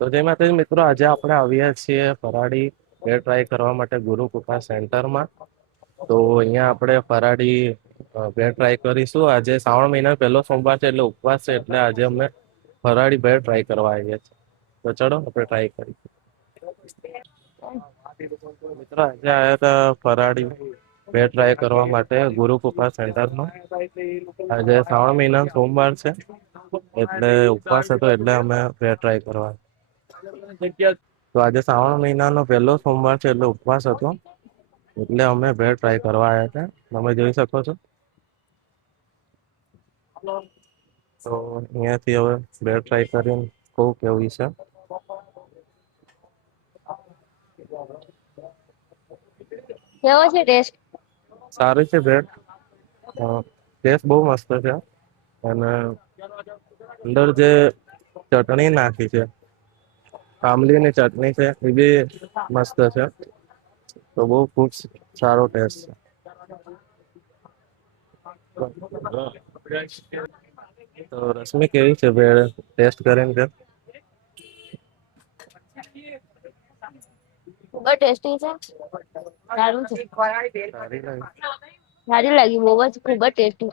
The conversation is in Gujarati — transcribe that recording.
તો જય માતાજી મિત્રો, આજે આપણે આવ્યા છીએ ફરાળી ભેળ ટ્રાય કરવા માટે ગુરુકૃપા સેન્ટરમાં. તો અહીંયા આપણે ફરાળી ભેળ ટ્રાય કરીશું. આજે શ્રાવણ મહિના પહેલો સોમવાર છે એટલે ઉપવાસ છે, એટલે આજે અમે ફરાળી ભેળ ટ્રાય કરવા આવ્યા છીએ. તો ચલો આપણે ટ્રાય કરીએ. મિત્રો આજે આવ્યા હતા ફરાળી ભેળ ટ્રાય કરવા માટે ગુરુકૃપા સેન્ટરમાં. આજે શ્રાવણ મહિના સોમવાર છે એટલે ઉપવાસ હતો, એટલે અમે ભેળ ટ્રાય કરવા. તો આજે શ્રાવણ મહિનાનો પહેલો સોમવાર છે એટલે ઉપવાસ હતો, એટલે અમે ભેળ ટ્રાય કરવા આવ્યા હતા. તમે જોઈ શકો છો. તો અહીંયાથી હવે ભેળ ટ્રાય કરીને કહું કેવી છે. કેવો છે ટેસ્ટ? સારી છે ભેળ. ટેસ્ટ બહુ મસ્ત છે. અને અંદર જે ચટણી નાખી છે, આમલીની ચટણી છે, એ બી મસ્ત છે. તો બહુ ખૂબ સારો ટેસ્ટ છે. તો રશ્મિ કેવી છે ભેળ ટેસ્ટ કરીને કે? ખૂબ જ ટેસ્ટી છે. સારું છે. સારી લાગી. સારી લાગી, બહુ જ ખૂબ જ ટેસ્ટી.